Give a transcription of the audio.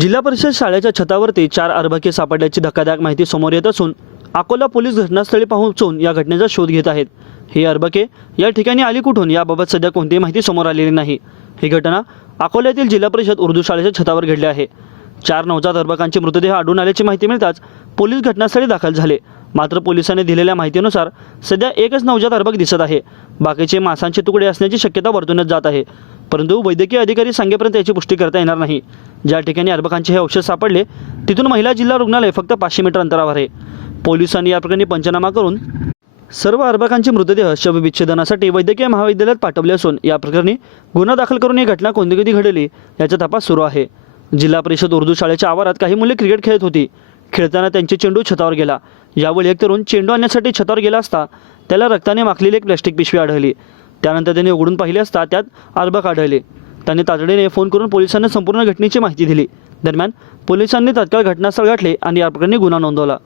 जिल्हा परिषद शाळेच्या छतावरती 4 अर्भके सापडल्याची धक्कादायक माहिती समोर येत असून अकोला पोलीस घटनास्थळी पोहोचून या घटनेचा शोध घेत आहेत। ही अर्भके या ठिकाणी आली कुठून याबाबत सध्या कोणतीही माहिती समोर आलेली नाही। ही घटना अकोल्यातील जिल्हा परिषद उर्दू शाळेच्या छतावर घडली आहे। 4 नवजात अर्भकांचे मृतदेह आढळून आल्याची माहिती मिळताच पोलीस घटनास्थळी दाखल झाले। मात्र पोलिसांनी दिलेल्या माहितीनुसार सध्या एकच नवजात अर्भक दिसत आहे। बाकीचे मांसाचे तुकडे असण्याची शक्यता वर्तवण्यात जात आहे, परंतु वैद्यकीय अधिकारी सांगेपर्यंत याची पुष्टी करता येणार नाही। ज्या ठिकाणी अर्भकांचे हे अवशेष सापडले तिथून महिला जिल्हा रुग्णालय फक्त 500 मीटर अंतरावर आहे। पोलिसांनी या प्रकरणी पंचनामा करून सर्व अर्भकांचे मृतदेह शवविच्छेदनासाठी वैद्यकीय महाविद्यालयात पाठवले असून या प्रकरणी गुन्हा दाखल करून ही घटना कोणती कधी घडली याचा तपास सुरू आहे। जिल्हा परिषद उर्दू शाळेच्या आवारात काही मुले क्रिकेट खेळत होती। खेळताना त्यांचे चेंडू छतावर गेला। यावेळी एक तरुण चेंडू आणण्यासाठी छतावर गेला असता त्याला रक्ताने माखलेली एक प्लास्टिक पिशवी आढळली। त्यानंतर त्याने उघडून पाहिले असता त्यात अर्भक आढळले। त्याने तातडीने फोन करून पोलिसांना संपूर्ण घटनेची माहिती दिली। दरम्यान पोलिसांनी तात्काळ घटनास्थळ गाठले आणि या प्रकरणी गुन्हा नोंदवला।